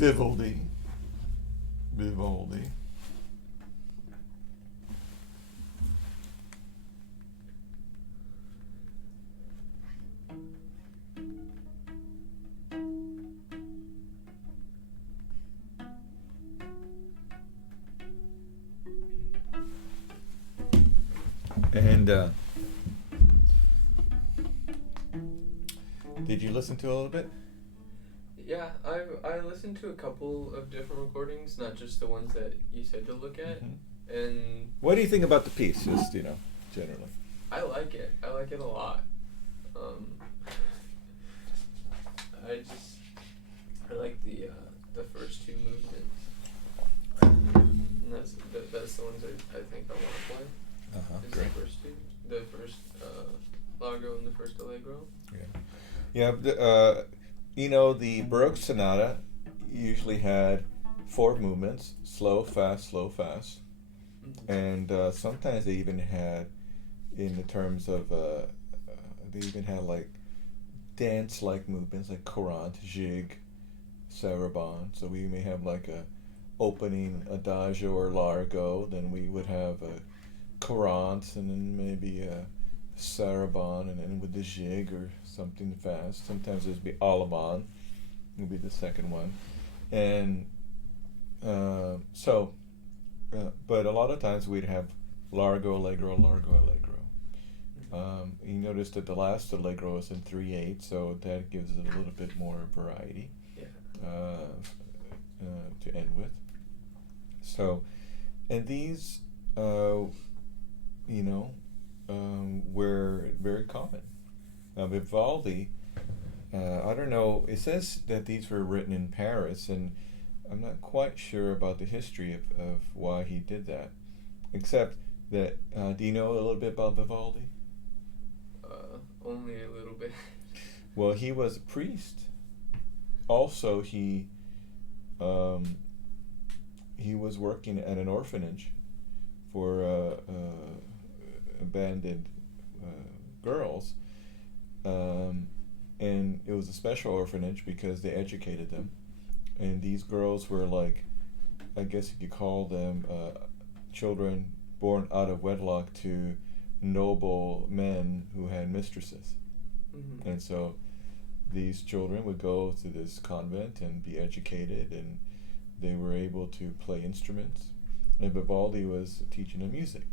Vivaldi. Vivaldi. And did you listen to a little bit? Yeah, I listened to a couple of different recordings, not just the ones that you said to look at. Mm-hmm. And What do you think about the piece, just generally? I like it. I like it a lot. I like the first two movements. And that's the ones I think I want to play. Is Great. the first two, the first Largo and the first Allegro. Yeah. The Baroque sonata usually had 4 movements: slow, fast, slow, fast. Mm-hmm. And sometimes they even had, in the terms of, they even had like dance-like movements like courant, jig, sarabande. So we may have like a opening adagio or largo, then we would have a courant, and then maybe a sarabande, and then with the jig or something fast. Sometimes there'd be allemande, would be the second one. And but a lot of times we'd have largo, allegro, largo, allegro. You notice that the last allegro is in 3/8, so that gives it a little bit more variety. Yeah. To end with. So, and these, were very common. Vivaldi, I don't know, it says that these were written in Paris, and I'm not quite sure about the history of why he did that, except that, do you know a little bit about Vivaldi? Only a little bit. Well, he was a priest. Also, he was working at an orphanage for abandoned girls, and it was a special orphanage because they educated them, and these girls were like, I guess you could call them children born out of wedlock to noble men who had mistresses. Mm-hmm. And so these children would go to this convent and be educated, and they were able to play instruments. And Vivaldi was teaching them music.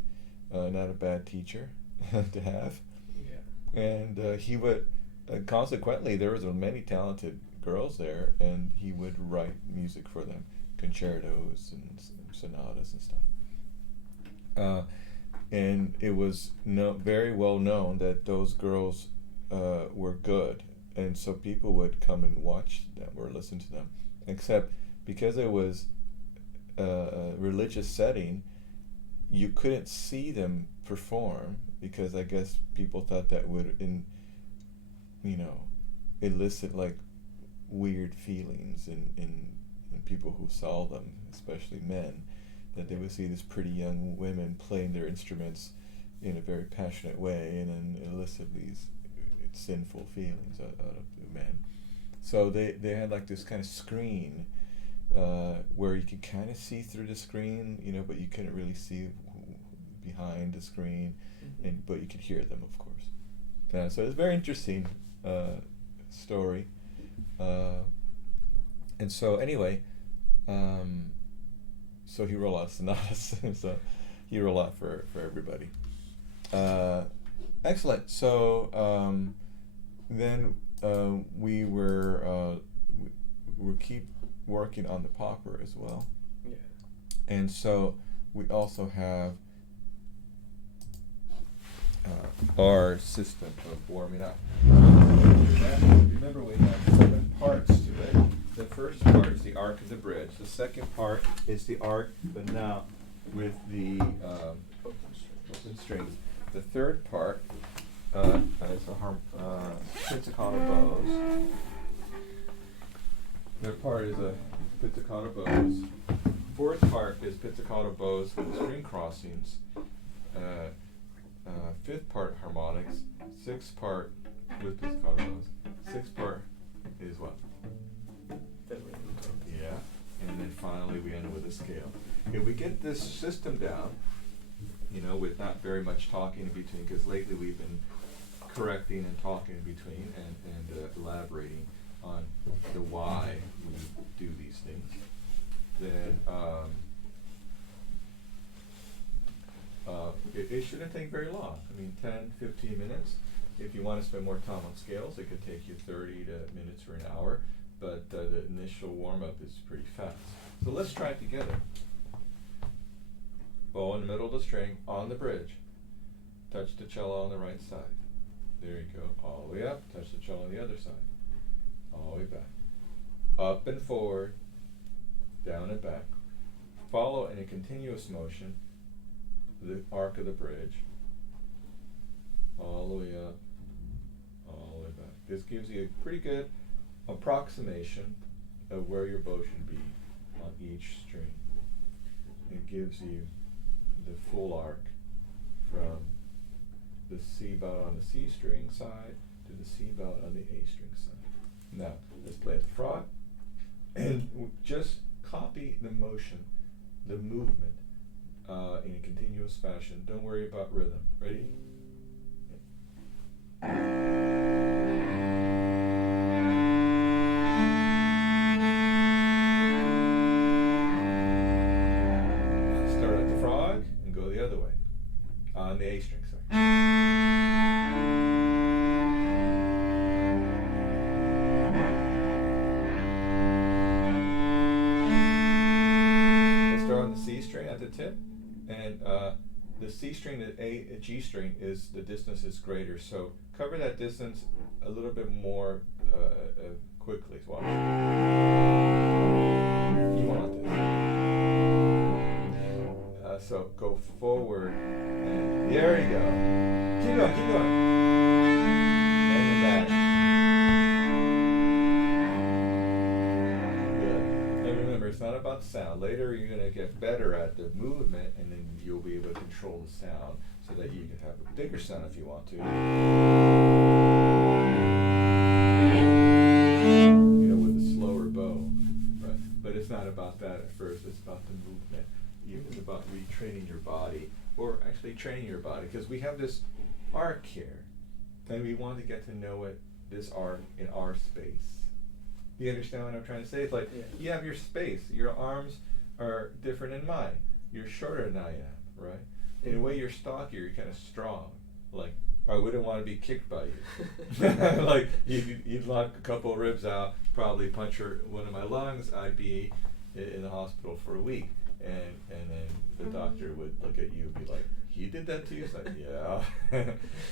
Not a bad teacher to have. Yeah. And he would, consequently, there was many talented girls there, and he would write music for them, concertos and sonatas and stuff. And it was very well known that those girls were good, and so people would come and watch them or listen to them. Except because it was a religious setting, you couldn't see them perform, because I guess people thought that would elicit like weird feelings in people who saw them, especially men, that they would see these pretty young women playing their instruments in a very passionate way, and then elicit these sinful feelings out of the men. So they had like this kind of screen where you could kind of see through the screen, but you couldn't really see behind the screen, Mm-hmm. but you could hear them, of course. So it's a very interesting story. And so anyway, so he wrote a lot of sonatas. So he wrote a lot for everybody. Excellent. So then we keep working on the popper as well. Yeah. And so we also have our system of warming up. Remember, we have 7 parts to it. The first part is the arc of the bridge. The second part is the arc, but now with the open strings. The third part is pizzicato bows. Third part is a pizzicato bows. Fourth part is pizzicato bows with string crossings. Fifth part harmonics. Sixth part with pizzicato bows. Sixth part is what? Fiddling. Yeah. scale. If we get this system down, you know, with not very much talking in between, because lately we've been correcting and talking in between and elaborating on the why we do these things, then it shouldn't take very long. I mean, 10, 15 minutes. If you want to spend more time on scales, it could take you 30 minutes or an hour, but the initial warm-up is pretty fast. So let's try it together. Bow in the middle of the string on the bridge. Touch the cello on the right side. There you go. All the way up. Touch the cello on the other side. All the way back. Up and forward. Down and back. Follow in a continuous motion the arc of the bridge. All the way up. All the way back. This gives you a pretty good approximation of where your bow should be on each string. It gives you the full arc from the C bout on the C string side to the C bout on the A string side. Now, let's play the frog and just copy the motion, the movement in a continuous fashion. Don't worry about rhythm. Ready? Start at the frog and go the other way on the A string side. Let's start on the C string at the tip, and the C string to A G string is the distance is greater, so cover that distance a little bit more quickly. Watch. You want this. So go forward, and there you go. Keep going, keep going. And then back. Good. And remember, it's not about sound. Later you're going to get better at the movement, and then you'll be able to control the sound so that you can have a bigger sound if you want to. You know, with a slower bow. Right? But it's not about that at first. It's about the movement. It's about retraining your body, or actually training your body, because we have this arc here, and we want to get to know it, this arc in our space. Do you understand what I'm trying to say? It's like, you have your space. Your arms are different than mine. You're shorter than I am, right? In a way, you're stockier. You're kind of strong. Like, I wouldn't want to be kicked by you. Like, you'd knock a couple of ribs out, probably puncture one of my lungs. I'd be in the hospital for a week. And then the doctor would look at you and be like, "He did that to you?" It's like, yeah.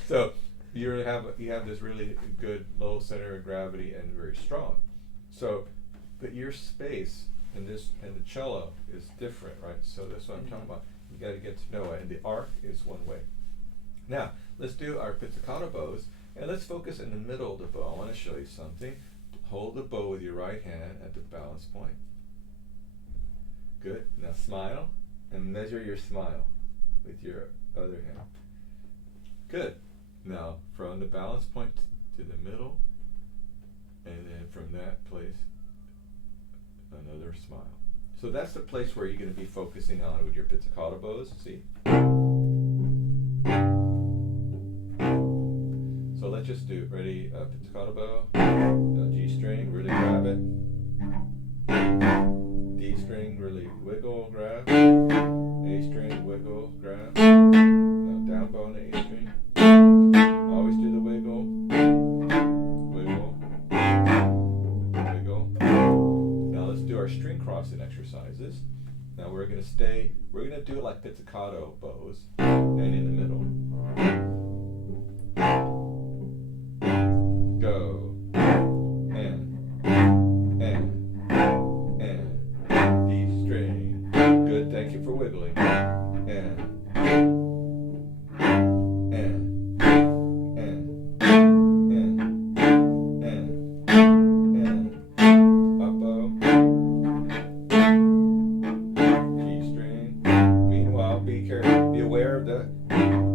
So you have this really good low center of gravity and very strong. So, but your space and the cello is different, right? So that's what I'm talking about. You got to get to know it, and the arc is one way. Now let's do our pizzicato bows, and let's focus in the middle of the bow. I want to show you something. Hold the bow with your right hand at the balance point. Good. Now smile and measure your smile with your other hand. Good. Now from the balance point to the middle, and then from that place, another smile. So that's the place where you're going to be focusing on with your pizzicato bows. See? So let's just do, ready, pizzicato bow, G string, really grab it. D string, really wiggle, grab. A string, wiggle, grab. Now down bow on the A string. Always do the wiggle, wiggle, wiggle. Now let's do our string crossing exercises. Now we're going to do it like pizzicato bows, and in the middle. Go, and. Good, thank you for wiggling. And up bow. G string. Meanwhile, be aware of the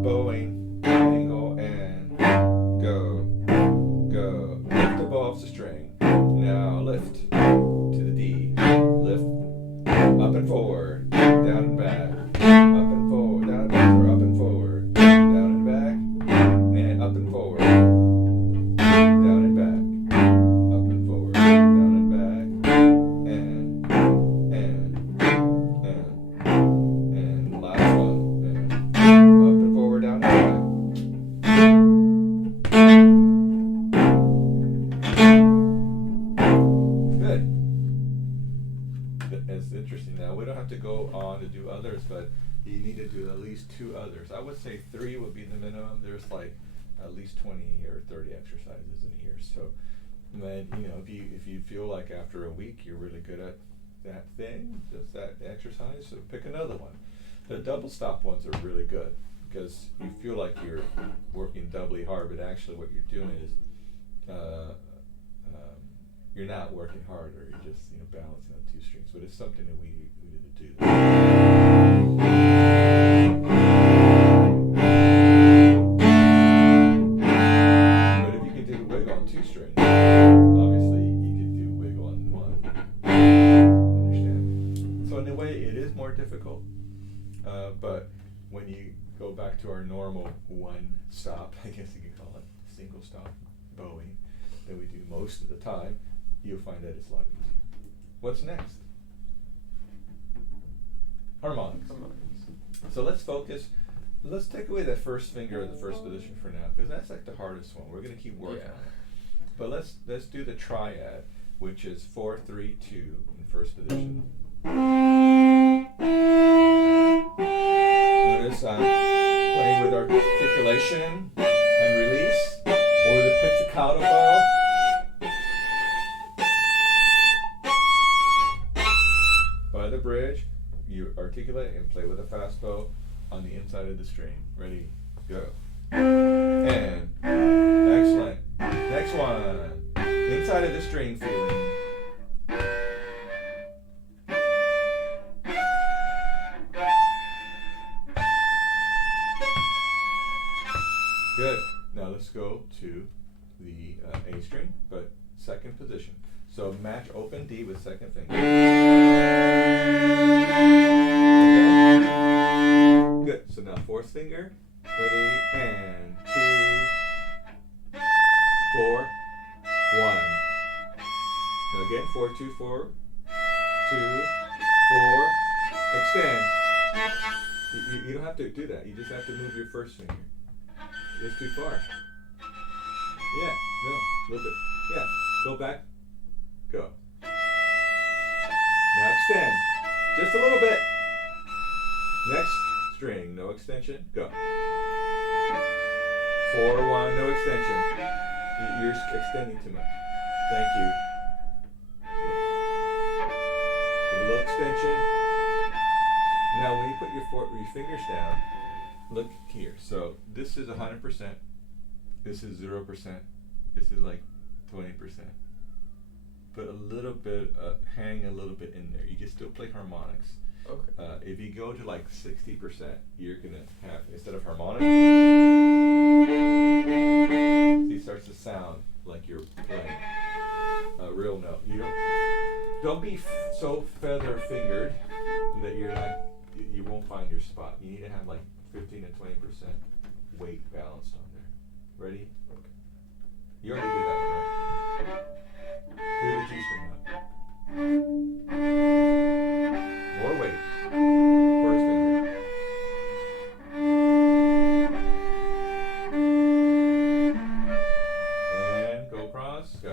bowing angle, and go. Lift the bow off the string. Now lift to the D. Lift up and forward. is interesting. Now we don't have to go on to do others, but you need to do at least 2 others. I would say 3 would be the minimum. There's like at least 20 or 30 exercises in a year. So then, you know, if you feel like after a week you're really good at that thing, just that exercise, so pick another one. The double stop ones are really good because you feel like you're working doubly hard, but actually what you're doing is you're not working harder. You're just, you know, balancing on 2 strings. But it's something that we need to do. But if you can do the wiggle on 2 strings, obviously you can do wiggle on 1. Understand? So in a way, it is more difficult. But when you go back to our normal 1 stop, I guess you could call it single stop bowing that we do most of the time, you'll find that it's a lot easier. What's next? Harmonics. So let's focus. Let's take away that first finger of the first position for now, because that's like the hardest one. We're going to keep working on it. But let's do the triad, which is 4, 3, 2 in first position. Notice I'm playing with articulation and release, or the pizzicato bow. By the bridge, you articulate and play with a fast bow on the inside of the string. Ready, go. And excellent. Next one. Inside of the string feeling. Good. Now let's go to the A string, but second position. So match open D with second finger. Okay. Good. So now fourth finger. Ready, and 2, 4, 1. Now again, 4, 2, 4, 2, 4. Extend. You don't have to do that. You just have to move your first finger. It's too far. Yeah, no, a little bit. Yeah, go back. Go. Now extend. Just a little bit. Next string, no extension. Go. 4, 1, no extension. You're extending too much. Thank you. A little extension. Now when you put your fingers down, look here. So this is 100%. This is 0%. This is like 20%. Put a little bit, hang a little bit in there. You can still play harmonics. Okay. If you go to like 60%, you're gonna have, instead of harmonics, it starts to sound like you're playing a real note. You don't be so feather fingered that you're like, you won't find your spot. You need to have like 15 to 20% weight balanced on there. Ready? Okay. You already did that one, right? Do the G string up. More weight. First finger. And go across. Go.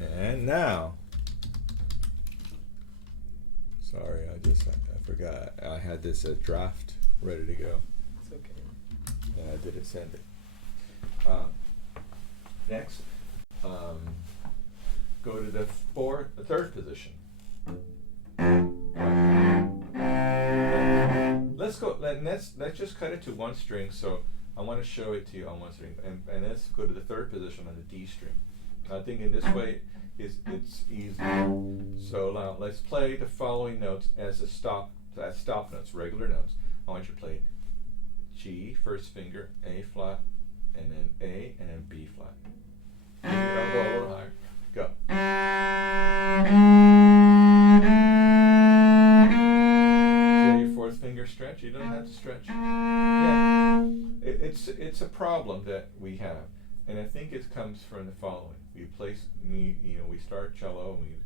And now, sorry, I forgot. I had this draft ready to go. It's okay. And I didn't send it. Next, go to the third position. Let's just cut it to 1 string. So I want to show it to you on 1 string, and let's go to the third position on the D string. I think in this way it's easier. So now let's play the following notes as stop notes, regular notes. I want you to play G, first finger, A flat, and then A, and then B flat. Don't go a little higher. Go. See your fourth finger stretch? You don't have to stretch. Yeah. It's a problem that we have. And I think it comes from the following. We start cello, and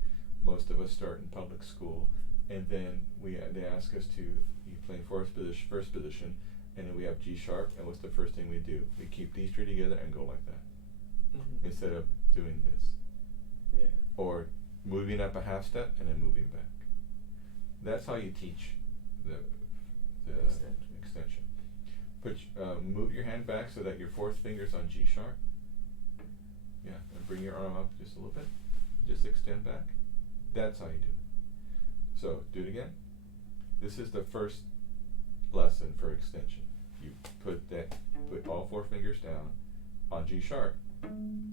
most of us start in public school, and then they ask us to you play first position, and then we have G sharp, and what's the first thing we do? We keep these three together and go like that, instead of doing this. Yeah. Or moving up a half step and then moving back. That's how you teach the extension. Move your hand back so that your fourth finger's on G sharp. Yeah, and bring your arm up just a little bit. Just extend back. That's how you do it. So do it again. This is the first lesson for extension. You put all four fingers down on G sharp.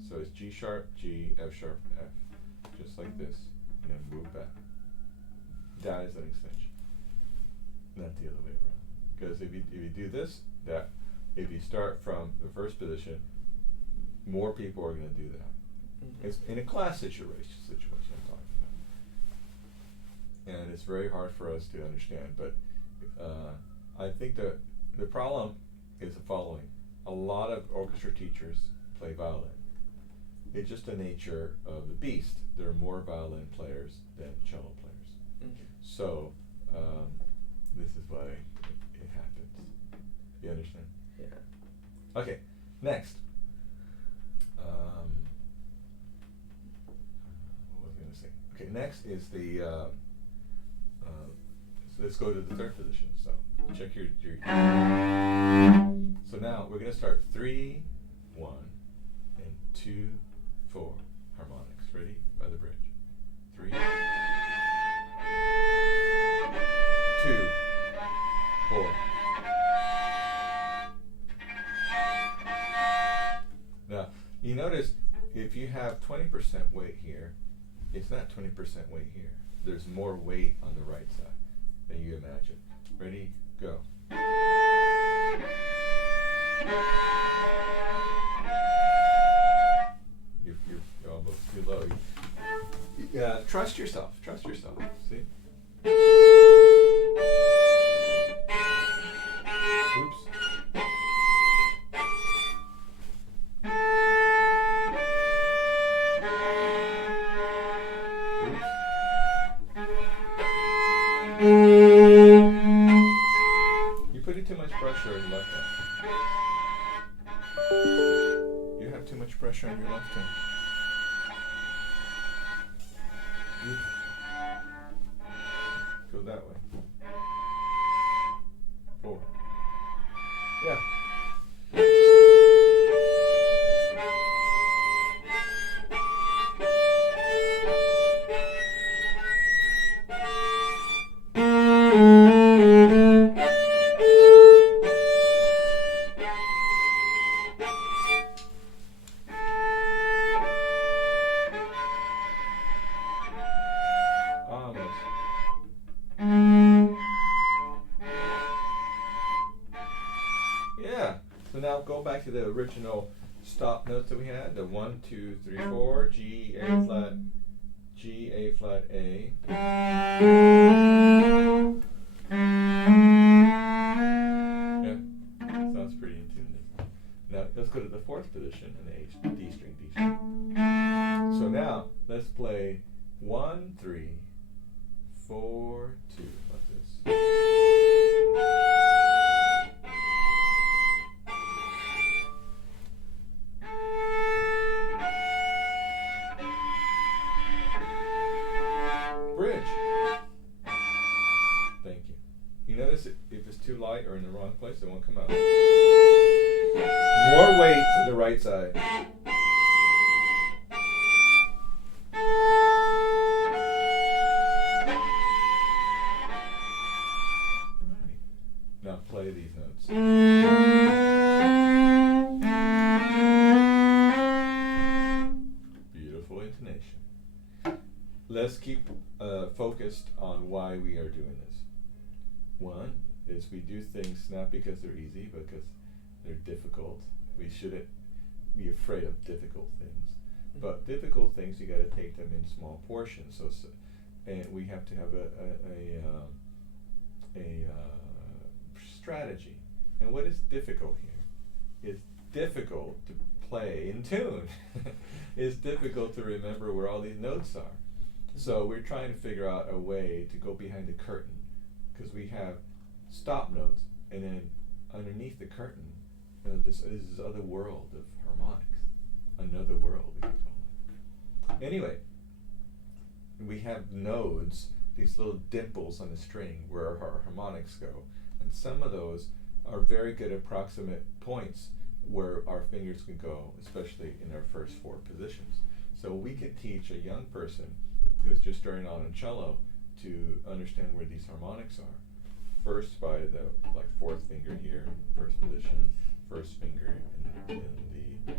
So it's G sharp, G, F sharp, F. Just like this. And then move back. That is an extension. Not the other way around. Because if you do this, if you start from the first position, more people are going to do that. It's in a class situation I'm talking about. And it's very hard for us to understand, but I think the problem is the following. A lot of orchestra teachers play violin. It's just the nature of the beast. There are more violin players than cello players. So this is why it happens. You understand? Yeah. Okay, next. What was I going to say? Okay, next is the, so let's go to the third position. So check your so now we're going to start 3, 1, and 2, 4 harmonics. Ready? By the bridge. 3, 2, 4. Now, you notice if you have 20% weight here, it's not 20% weight here. There's more weight on the right side than you imagine. Ready? Go. You're almost too low. Trust yourself. Trust yourself. See? Oops. You're putting too much pressure on your left hand. You have too much pressure on your left hand. Go that way. 4. Yeah. Yeah. So now go back to the original stop notes that we had. The 1, 2, 3, 4. G, A flat, G, A flat, A. Yeah. Sounds pretty in tune. Now let's go to the fourth position in the D string, D string. So now let's play 1, 3, 4, 2. Like this. Bridge. Thank you. You notice if it's too light or in the wrong place, it won't come out. More weight to the right side. Now play these notes. Beautiful intonation. Let's keep focused on why we are doing this. One is we do things not because they're easy, but because they're difficult. We shouldn't be afraid of difficult things. But difficult things, you got to take them in small portions. So and we have to have a strategy. And what is difficult here? It's difficult to play in tune. It's difficult to remember where all these notes are. So we're trying to figure out a way to go behind the curtain, because we have stop notes, and then underneath the curtain, this is this other world of harmonics, another world we can call it. Anyway, we have nodes, these little dimples on the string where our harmonics go, and some of those are very good approximate points where our fingers can go, especially in our first 4 positions. So we could teach a young person who's just starting on in cello to understand where these harmonics are. First by the 4th finger here, first position, first finger in the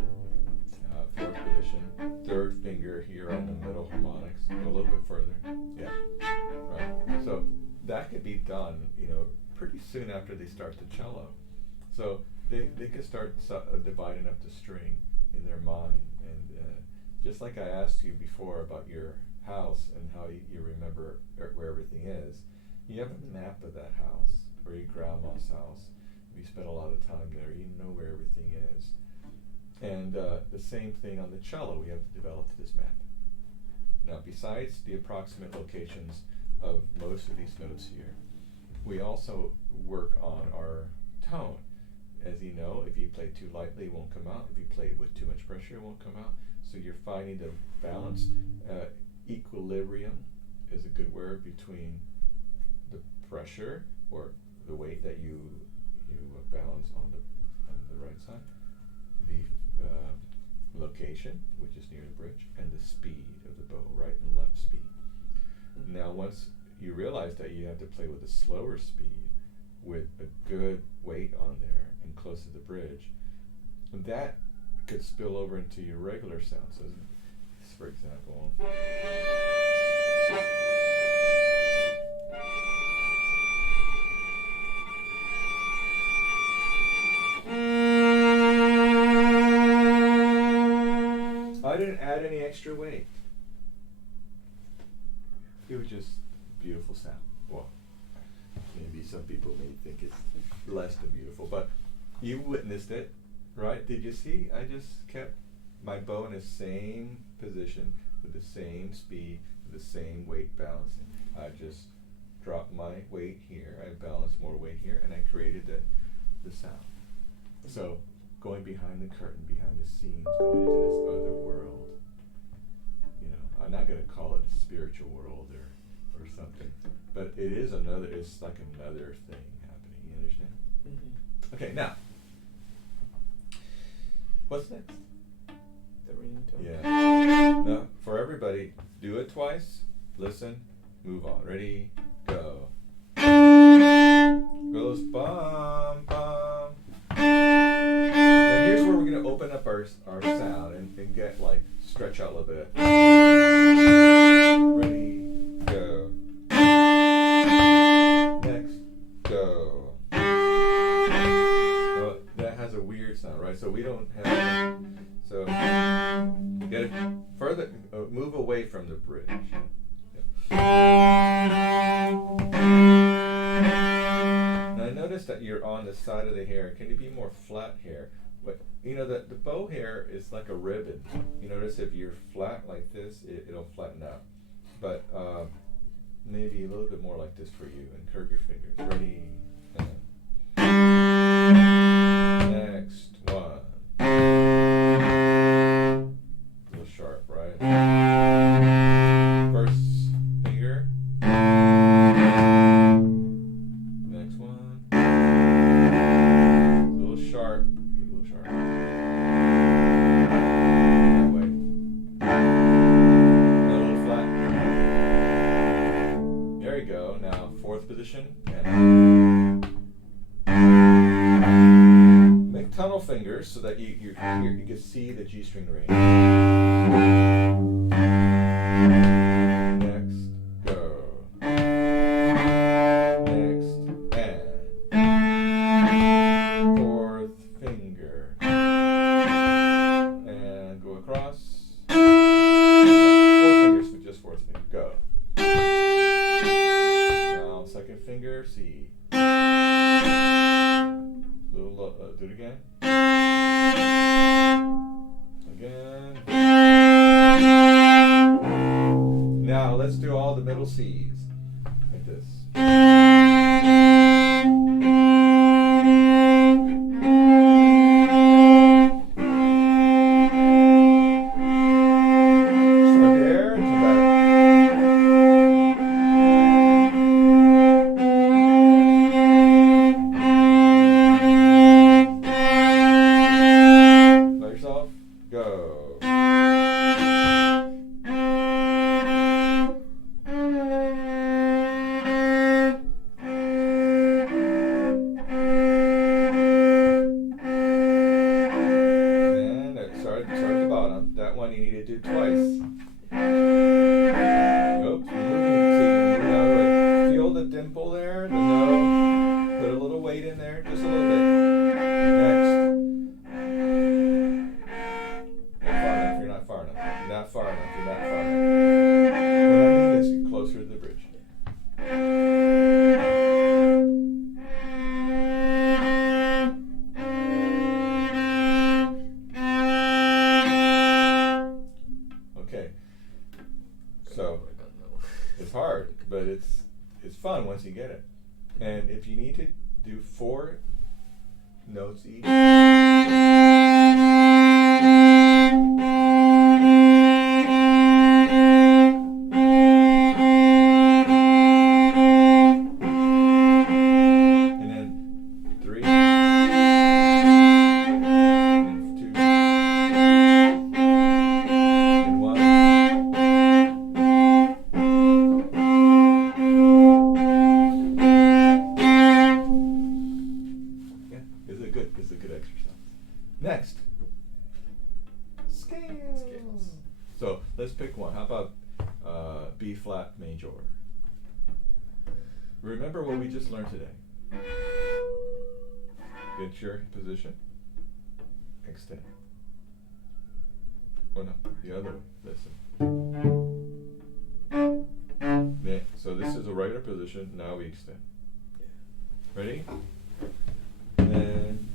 4th position, 3rd finger here on the middle harmonics, go a little bit further. Yeah, right. So that could be done, pretty soon after they start the cello. So they could start dividing up the string in their mind. And just like I asked you before about your house and how you remember where everything is, you have a map of that house, or your grandma's house. If you spend a lot of time there, you know where everything is. And the same thing on the cello, we have to develop this map. Now, besides the approximate locations of most of these notes here, we also work on our tone. As you know, if you play too lightly, it won't come out. If you play with too much pressure, it won't come out. So you're finding the balance. Equilibrium is a good word between the pressure, or the weight that you balance on the right side, the location, which is near the bridge, and the speed of the bow, right and left speed. Now, once you realize that you have to play with a slower speed, with a good weight on there and close to the bridge, that could spill over into your regular sound. So, for example, I didn't add any extra weight. It was just a beautiful sound. Well, maybe some people may think it's less than beautiful, but you witnessed it, right? Did you see? I just kept my bow in the same position with the same speed, with the same weight balancing. I just dropped my weight here, I balanced more weight here, and I created the sound. So, going behind the curtain, behind the scenes, going into this other world. I'm not going to call it a spiritual world or something, but it is it's like another thing happening, you understand? Mm-hmm. Okay, now, what's next? The ringtone. Yeah. Now, for everybody, do it twice, listen, move on. Ready, go. Goes bum, bum. Now here's where we're going to open up our sound and get stretch out a little bit. Ready, go. Next, go. So that has a weird sound, right? So we don't have. So get it further. Move away from the bridge. Yeah. Now I notice that you're on the side of the hair. Can you be more flat here? But the bow hair is like a ribbon. You notice if you're flat like this, it'll flatten out. But maybe a little bit more like this for you, and curve your fingers. Ready, and next one. A little sharp, right? First finger. Next one. A little sharp. That way. A little flat. There you go. Now, 4th position. And make tunnel fingers so that you can see the G string range. Next, go. Next, and 4th finger. And go across. 4 fingers with just 4th finger. Go. Now, 2nd finger, C. Do it again. Again. Now let's do all the middle C's like this. Start there and come back. Let yourself go. Start at the bottom. That one you need to do twice. Oops, you're moving, so you can move out of the way. Feel the dimple there, the nose. Put a little weight in there, just a little bit. Next. Not far enough. You're not far enough. You're not far enough. What I mean is you're closer to the bridge. So it's hard, but it's fun once you get it. And if you need to do 4 notes each. And then 3. And 2. And 1. It's a good exercise. Next, scales. So let's pick one. How about B flat major? Remember what we just learned today. Get your position. Extend. Oh no, the other way. Listen. Yeah, so this is a regular position. Now we extend. Ready? And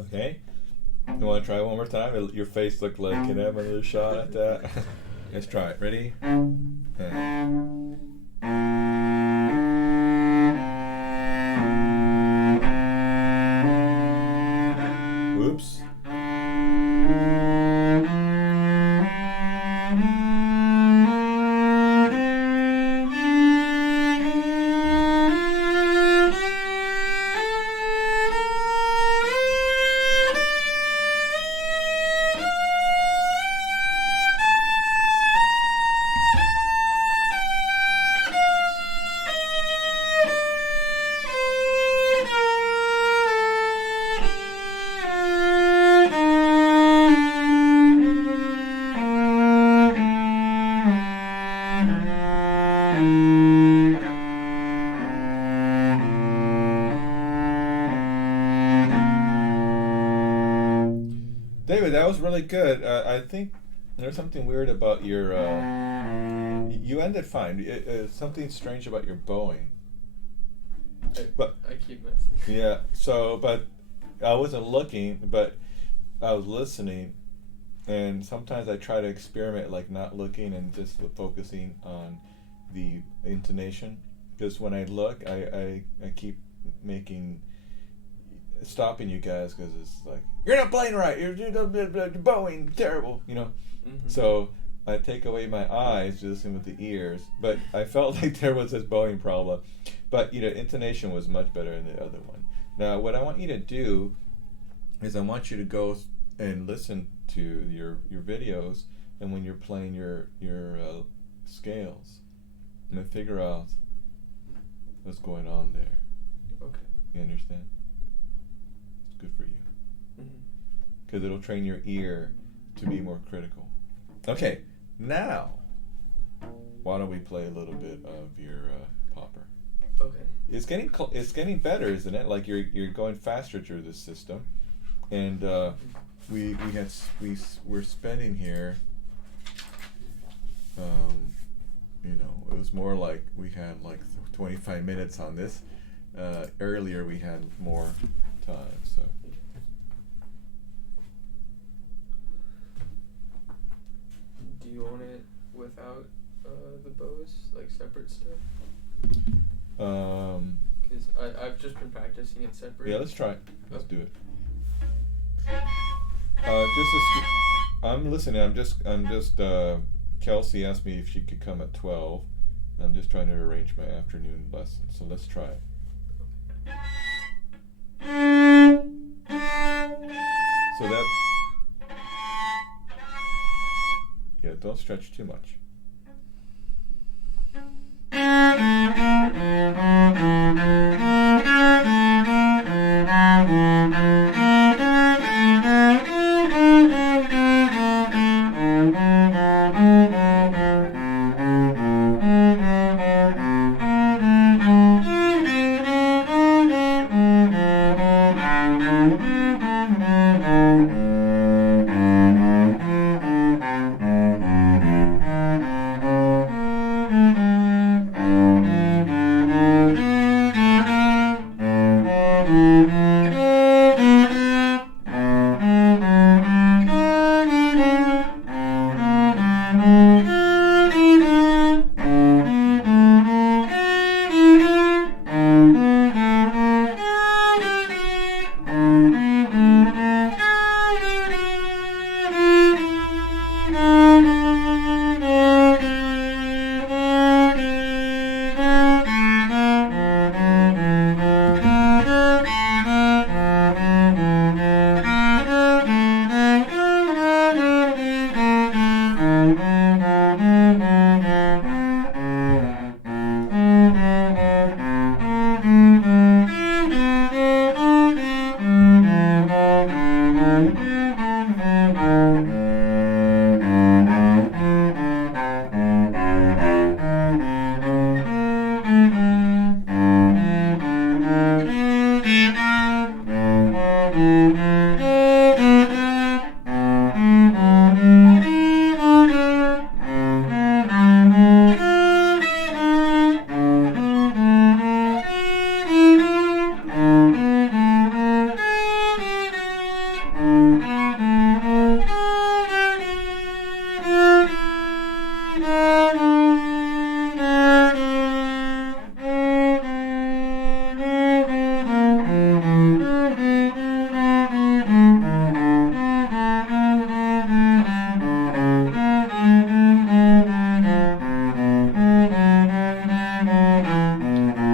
okay. You want to try one more time? Your face looked like, can I have another shot at that? Let's try it. Ready? Oops. David, that was really good. I think there's something weird about your. You ended fine. Something strange about your bowing. But I keep messing. Yeah. So, but I wasn't looking, but I was listening, and sometimes I try to experiment, like not looking and just focusing on the intonation. Because when I look, I keep stopping you guys because it's like, you're not playing right, you're bowing terrible, you know. Mm-hmm. So I take away my eyes, just listen with the ears. But I felt like there was this bowing problem. But intonation was much better in the other one. Now, what I want you to do is I want you to go and listen to your videos, and when you're playing your scales, and then figure out what's going on there. Okay. You understand? It's good for you. Because it'll train your ear to be more critical. Okay, now, why don't we play a little bit of your popper? Okay. It's getting better, isn't it? Like you're going faster through this system, and we're spending here. You know, it was more like we had like 25 minutes on this. Earlier we had more time, so. Do you want it without the bows, like separate stuff? Because I've just been practicing it separate. Yeah, let's try it. Let's do it. I'm listening. I'm just. Kelsey asked me if she could come at 12. I'm just trying to arrange my afternoon lesson. So let's try it. So that. Yeah, don't stretch too much.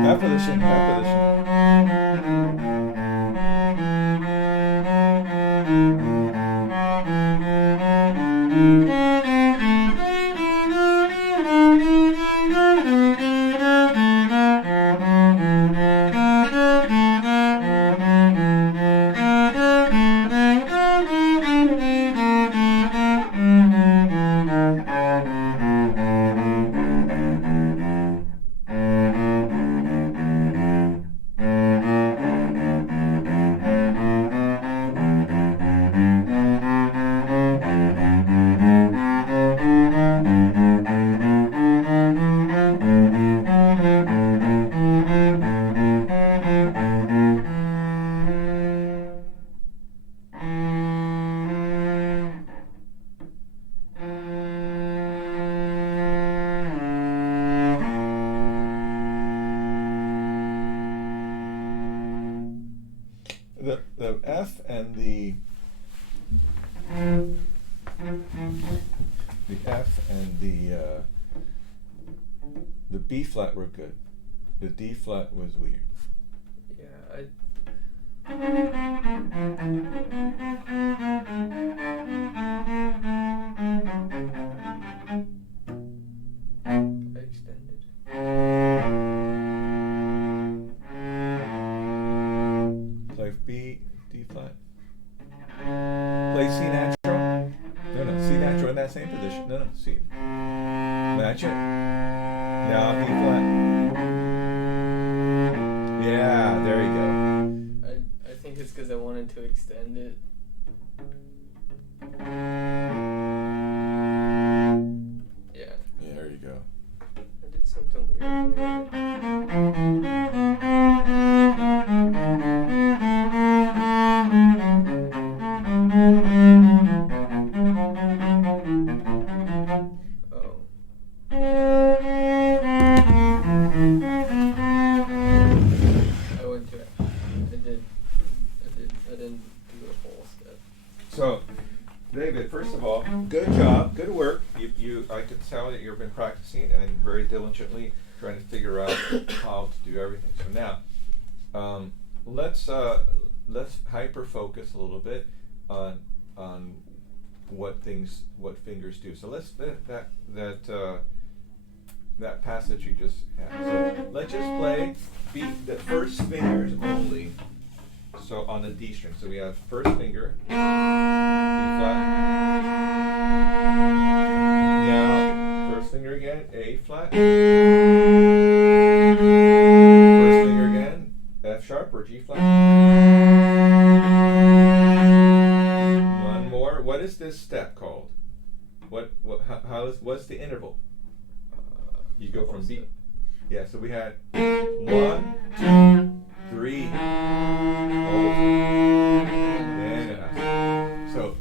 Half position, half position. The F and the F and the B flat were good. The D flat was weird. Yeah, Extended. Play B, D flat. Play C natural. No, C natural in that same position. No, C. Match it. Now B flat. Yeah, there you go. I think it's because I wanted to extend it. Yeah. Yeah, there you go. I did something weird here. Oh. I went to it. I didn't do the whole step. So, David, first of all, good job, good work. I could tell that you've been practicing and very diligently trying to figure out how to do everything. So now, let's hyper focus a little bit on what fingers do. So let's that passage you just had. So let's just play the first fingers only. So on the D string. So we have first finger, D flat. Now first finger again, A flat. First finger again, F sharp or G flat. One more. What is this step called? What's the interval? You go from B. Yeah, so we had 1, 2, 3. Hold. Yeah. So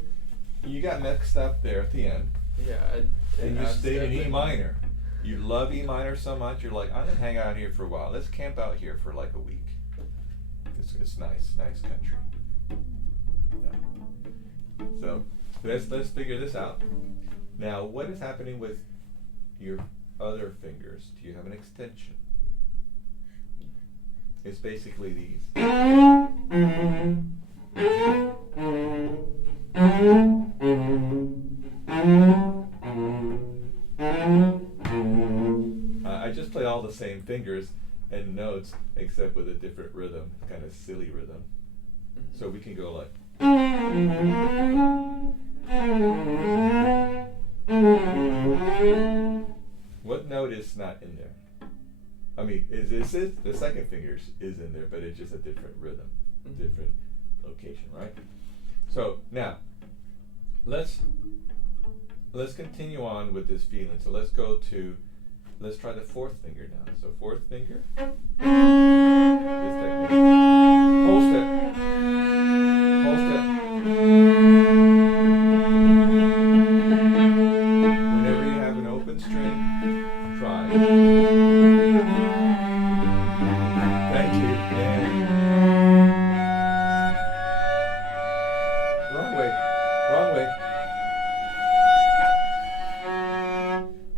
you got mixed up there at the end. Yeah. And you stayed in E minor. You love E minor so much, you're like, I'm gonna hang out here for a while. Let's camp out here for like a week. It's nice country. Yeah. So let's figure this out. Now, what is happening with your other fingers? Do you have an extension? It's basically these. I just play all the same fingers and notes except with a different rhythm, kind of silly rhythm. So we can go like. What note is not in there? I mean, is the second finger is in there, but it's just a different rhythm, different location, right? So now, let's continue on with this feeling. So let's try the fourth finger now. So fourth finger, this technique. Whole step. Whenever you have an open string, try. Thank you. Yeah. Wrong way.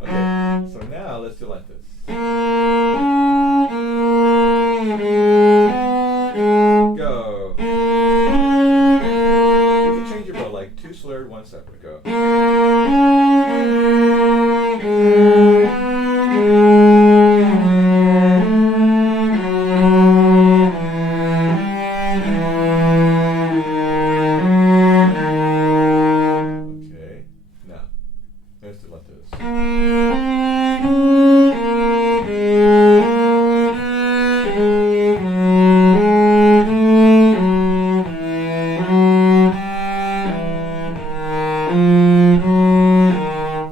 Okay, so now let's do like this. Go. You can change your bow like 2 slurred, 1 separate. Go. Okay, now let's do like this.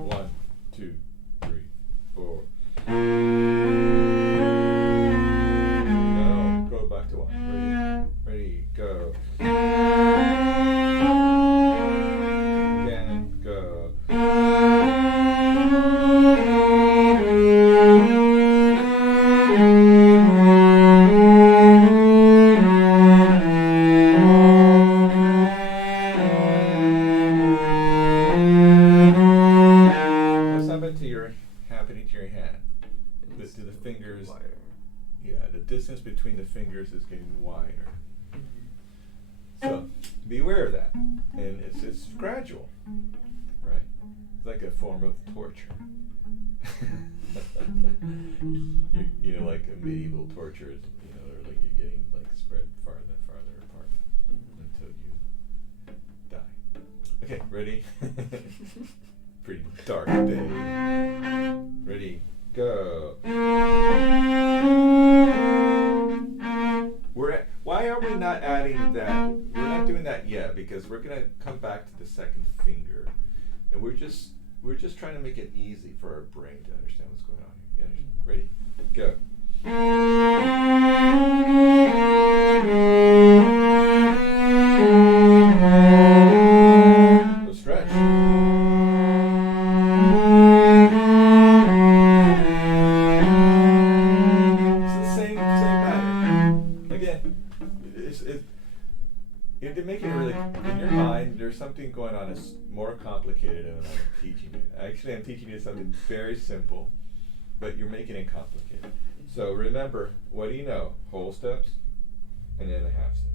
One, two, three, four. Now go back to 1. Ready, go. Again, go. Happening to your hand? To the fingers. Wider. Yeah, the distance between the fingers is getting wider. be aware of that. And it's gradual, right? It's like a form of torture. you know, like a medieval torture is, you know, they're like you're getting like spread farther and farther apart until you die. Okay, ready? Pretty dark day. Ready, go. Why are we not adding that? We're not doing that yet because we're gonna come back to the second finger, and we're just trying to make it easy for our brain to understand what's going on here. You understand? Ready? Go. So stretch. It's the same pattern. Again, to make it really, in your mind, there's something going on that's more complicated than I'm teaching you. Actually, I'm teaching you something very simple, but you're making it complicated. So remember, what do you know? Whole steps, and then a half step.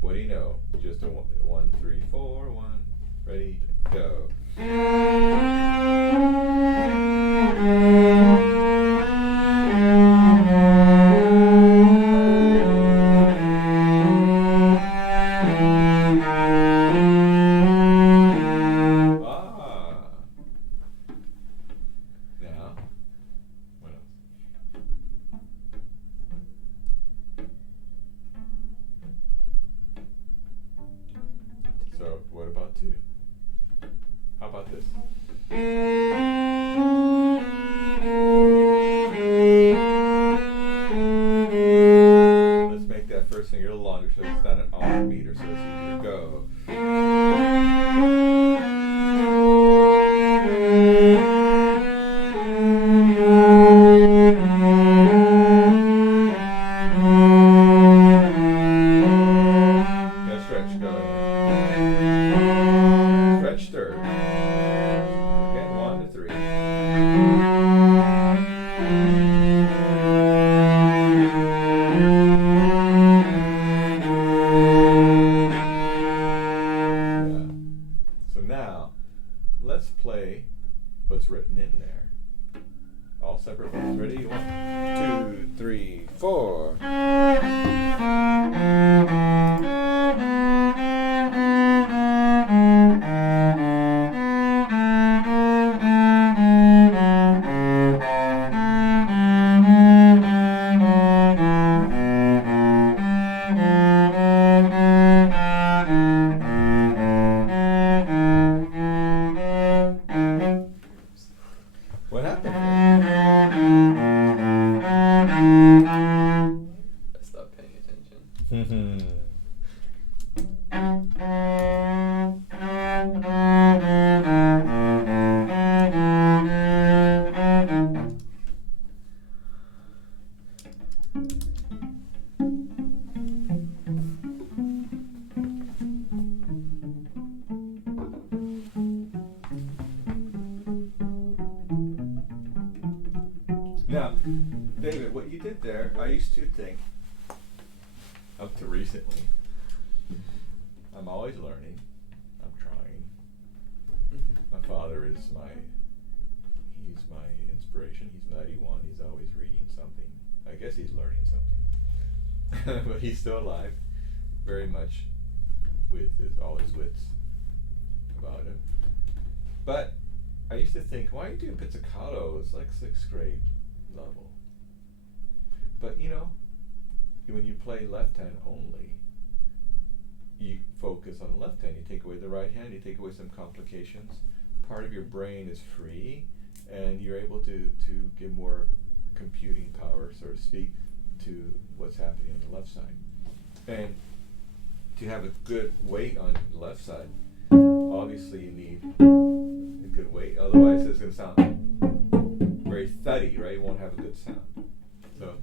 What do you know? Just a 1, 3, 4, 1. Ready, go. Now, what else? So, what about 2? How about this? Let's make that first finger a little longer so it's not an off meter, so it's easier. Go. Stretch, go ahead. Stretch third. Again, 1 to 3. Yeah. So now, let's play what's written in there. All separate ones. Ready? 1, 2, 3, 4. What happened? I stopped paying attention. Now, David, what you did there, I used to think, up to recently, I'm always learning, I'm trying. My father is he's my inspiration. He's 91, he's always reading something. I guess he's learning something. But he's still alive, very much with all his wits about him. But I used to think, why are you doing pizzicato? It's like 6th grade level. But you know, when you play left hand only, you focus on the left hand. You take away the right hand, you take away some complications. Part of your brain is free, and you're able to give more computing power, so to speak, to what's happening on the left side. And to have a good weight on the left side, obviously you need a good weight. Otherwise, it's going to sound very thuddy, right? It won't have a good sound. So.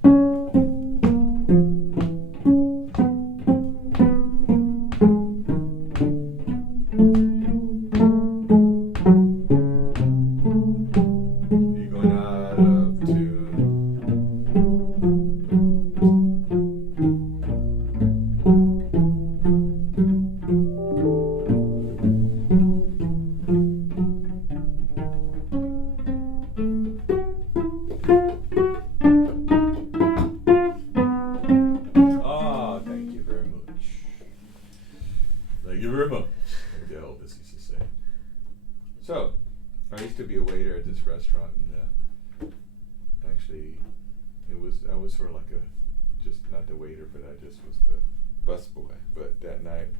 You're going out of tune. I used to be a waiter at this restaurant, and actually, I was sort of like just not the waiter, but I just was the busboy. But that night,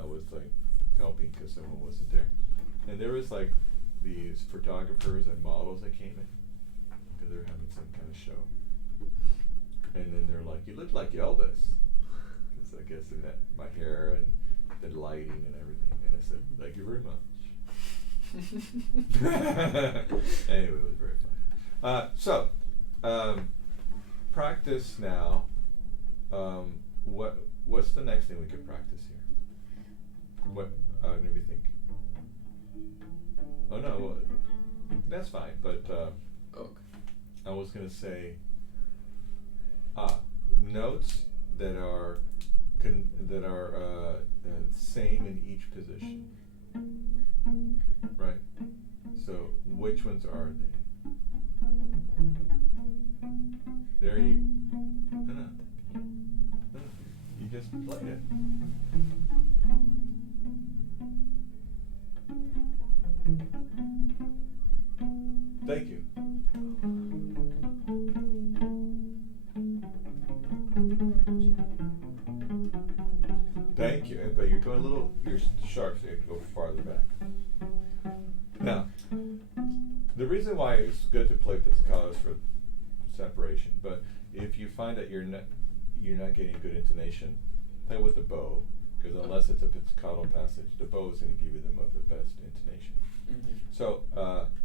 I was like helping because someone wasn't there, and there was like these photographers and models that came in because they were having some kind of show, and then they're like, "You look like Elvis," because I guess in that my hair and the lighting and everything, and I said, "Thank you very much." Anyway, it was very funny. So, practice now. What's the next thing we could practice here? What? Let me think. Oh no, that's fine. But Okay. I was gonna say, notes that are same in each position. Right. So which ones are they? There you. No. You just played it. Thank you. Thank you. But you're going you're sharp, so you have to go farther back. Now, the reason why it's good to play pizzicato is for separation. But if you find that you're not getting good intonation, play with the bow, because unless it's a pizzicato passage, the bow is going to give you the best intonation. Mm-hmm. So,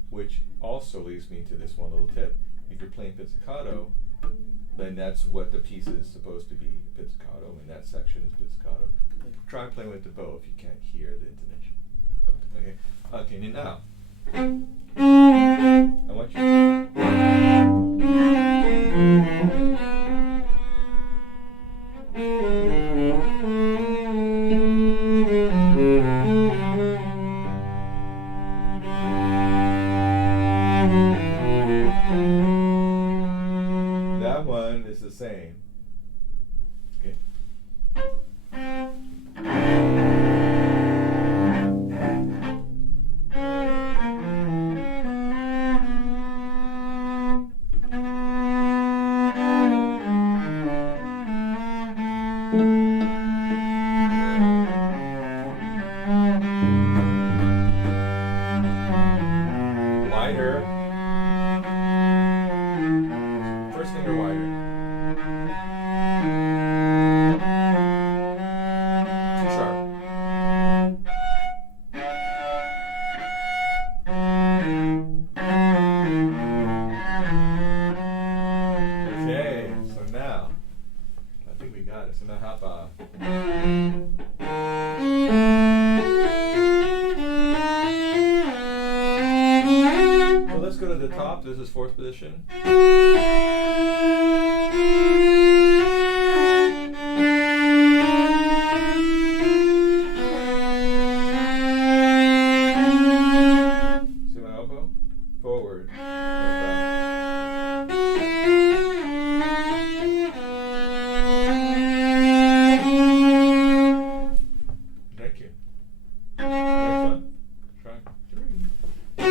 which also leads me to this one little tip. If you're playing pizzicato, then that's what the piece is supposed to be, pizzicato, and that section is pizzicato. Try playing with the bow if you can't hear the intonation. Okay? Okay, now, I want you that one is the same. Okay? Wider. First finger wider. Too sharp. Okay, so now, I think we got it. So now how about... So let's go to the top. This is fourth position. See my elbow? Forward. Thank you. Next one. Try 3. Then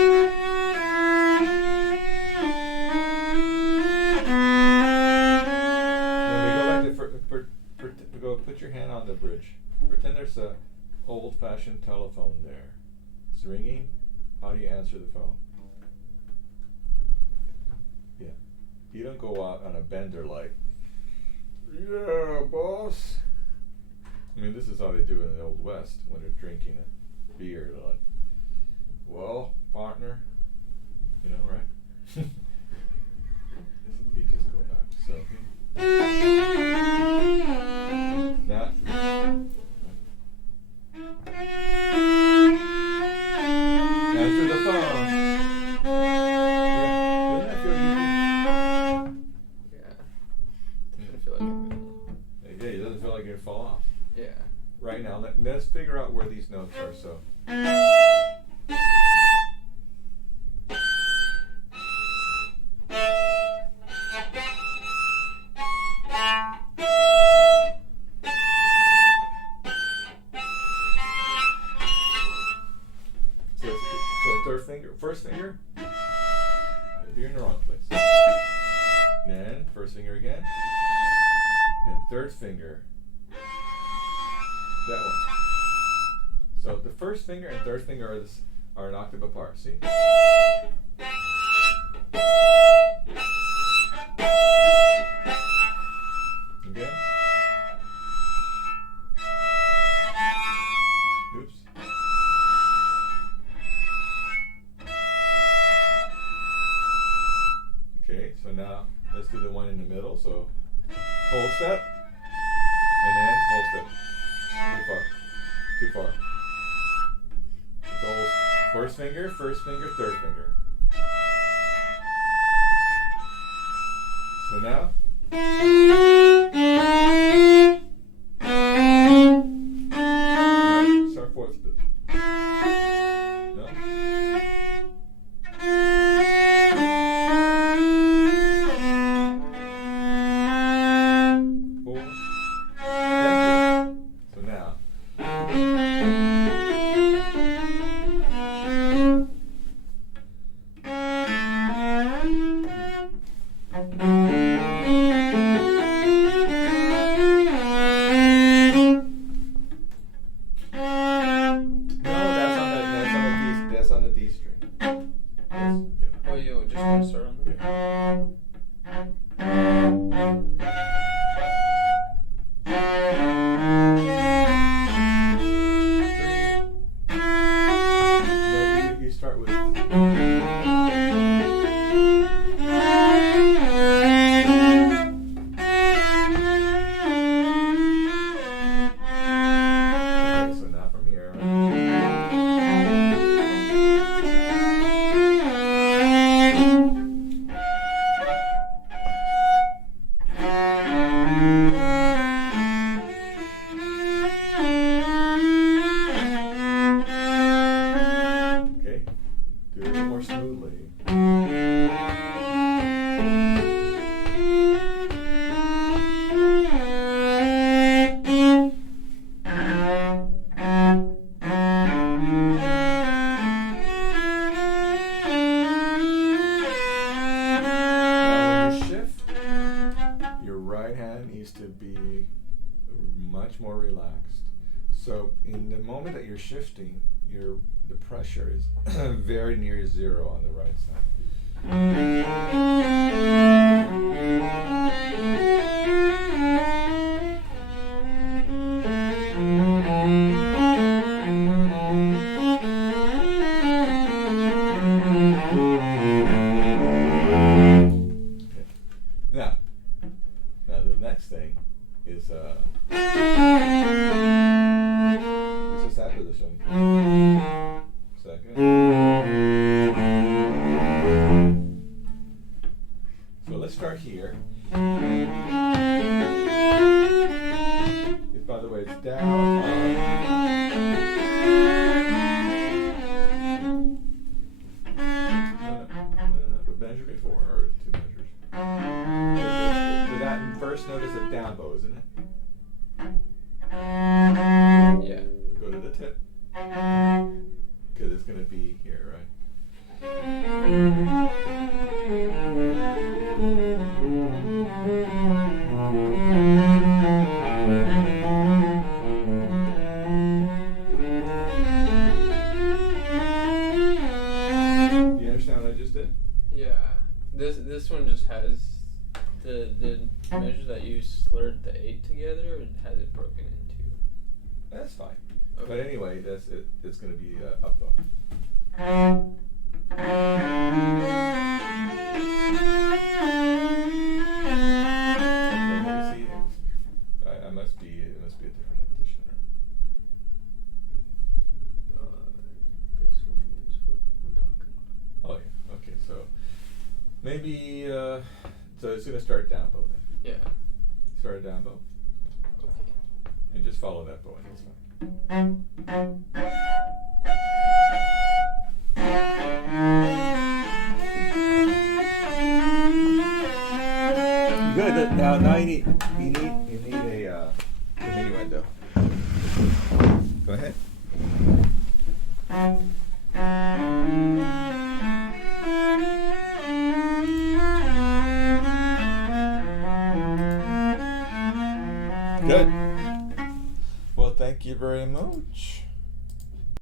we go back to go put your hand on the bridge. Pretend there's a old-fashioned telephone there. It's ringing. How do you answer the phone? Yeah. You don't go out on a bender like, "Yeah, boss." I mean, this is how they do it in the Old West when they're drinking a beer. They're like, "Well, partner," you know, right? You just go back. So, now, answer the phone. Yeah, doesn't that feel easy? Yeah. I feel like Yeah, it doesn't feel like you're gonna fall off. yeah. Right now, let's figure out where these notes are. So. So third finger. finger, first finger, you're in the wrong place. Then first finger again. Then third finger. That one. So the first finger and third finger are an octave apart. See? Again. Oops. Okay, so now let's do the one in the middle. So whole step, and then whole step. Too far. So first finger, third finger. So now. Start fourth pitch. No? 4. Thank you. So now. That's on the D string. Yeah. Oh, you just want to start on that? No, you start with. Okay, so now from here. Okay, do it a little more smoothly. Now when you shift, your right hand needs to be much more relaxed. So in the moment that you're shifting, the pressure is very near zero on the right side. Okay. Now the next thing is this is that position. Second. So let's start here. By the way, it's down. No. But measure before, or 2 measures. So that first note is a down bow, isn't it? Yeah. Go to the tip. Because it's going to be here, right? You understand what I just did? Yeah. This one just has the measure that you slurred the 8 together, and has it broken into. That's fine. Okay. But anyway, that's it. It's going to be up bow. Okay, see, it must be a different edition, right? This one is what we're talking about. Oh yeah. Okay, so maybe so it's going to start down bow then. Yeah. Start a down bow, Okay. and just follow that bow, and it's fine. Good. Now you need a diminuendo. Go ahead. very much.